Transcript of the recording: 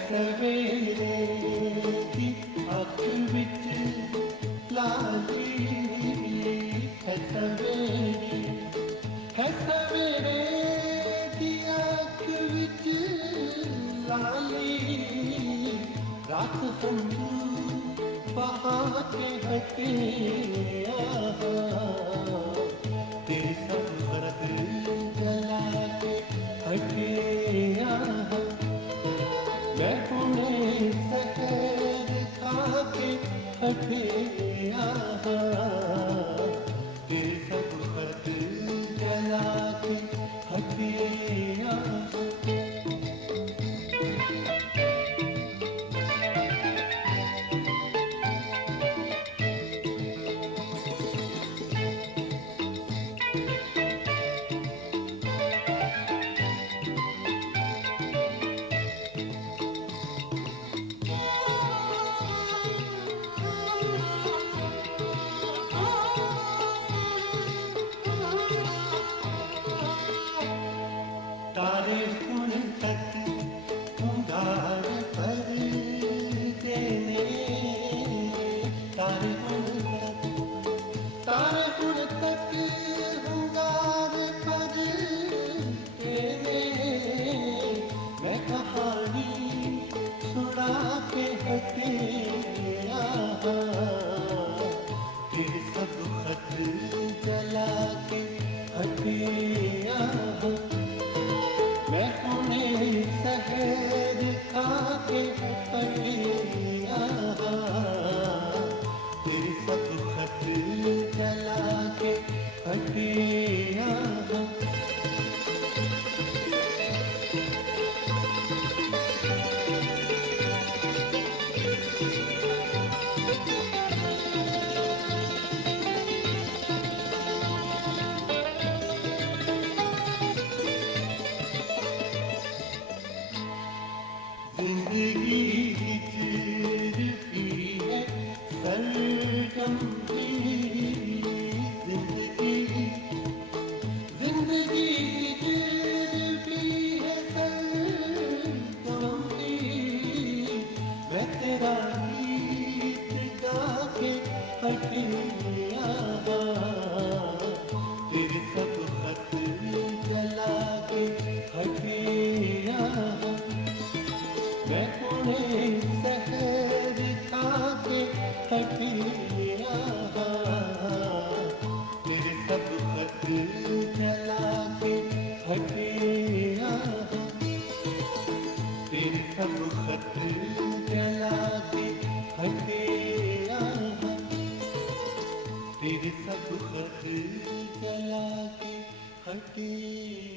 सवेरे की अख विच लाली है सवेरे की अख विच लाली रात संधू बहा के हटे तेरे सब फर्क जला के हटे मैं पुणे शहर खा के हटे तेरे सब फर्क जला के हटे तारे सुन तक उंगार पर देने तारे सुन तक उंगार पर देने मैं कहानी सुना के हटे तेरे सब खत जला के हटे मैं पुणे शहर खा के हटे तेरे सब खत जला के हटे जिंदगी चलती है सरगम की जिंदगी चलती है सरगम की मैं तेरा गीत गा के हटे तेरे सब खत जला के हटे मैं पुणे शहर खा के हटे तेरे सब खत जला के हटे तेरे सब खत जला के हटे तेरे सब खत जला के हटे।